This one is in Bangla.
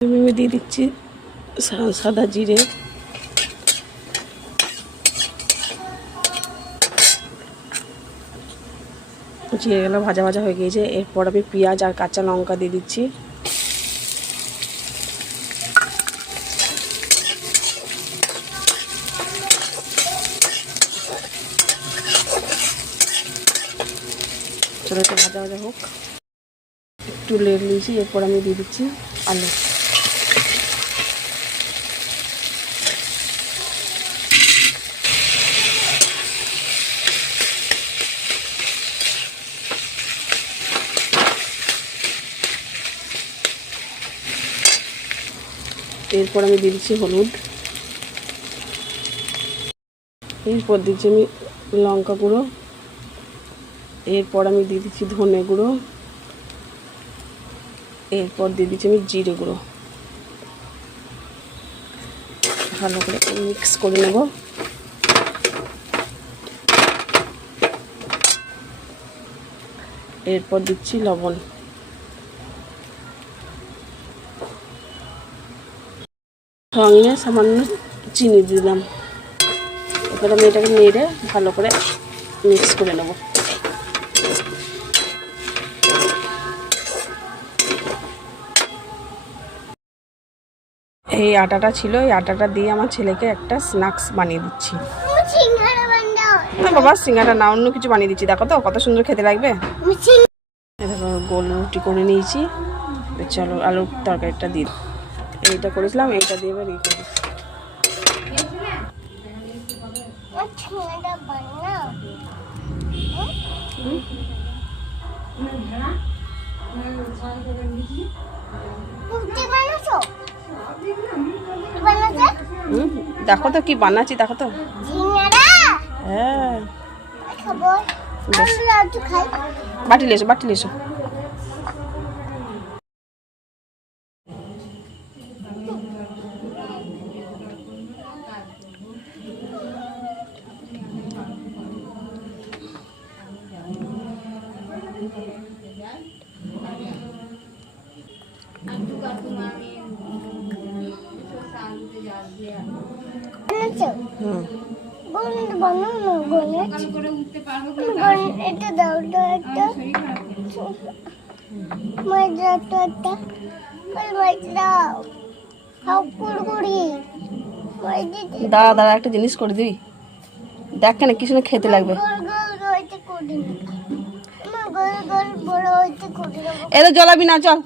আমি দিয়ে দিচ্ছি সাদা জিরে, জিরেগুলো ভাজা ভাজা হয়ে গিয়েছে। এরপর আমি পেঁয়াজ আর কাঁচা লঙ্কা দিয়ে দিচ্ছি। চলো একটু ভাজা ভাজা হোক, একটু লেট নিয়েছি। এরপর আমি দিয়ে দিচ্ছি আলু। এরপর আমি দিয়ে দিচ্ছি হলুদ। এরপর দিচ্ছি আমি লঙ্কা গুঁড়ো। এরপর আমি দিয়ে দিচ্ছি ধনে গুঁড়ো। এরপর দিয়ে দিচ্ছি আমি জিরে গুঁড়ো। ভালো করে মিক্স করে নেব। এরপর দিচ্ছি লবণ। সঙ্গে সামান্য চিনি দিলাম। এরপর আমি এটাকে নেড়ে ভালো করে মিক্স করে নেব। এই আটাটা ছিল, এই আটাটা দিয়ে আমার ছেলেকে একটা স্ন্যাক্স বানিয়ে দিচ্ছি। না বাবা, সিঙ্গারা না, অন্য কিছু বানিয়ে দিচ্ছি। দেখো তো কত সুন্দর খেতে লাগবে। দেখো গোল রুটি করে নিয়েছি। চলো আলুর তরকারিটা দিই। এইটা করেছিলাম, এইটা দিয়ে এবার ই করি। দেখো তো কি বানাচ্ছি, দেখো তো। হ্যাঁ, বাটিলে এসো, বাটিলে এসো। দাদা একটা জিনিস করে দিবি, দেখ কেন কি শুনে খেতে লাগবে। এত জ্বলাবি না, চল।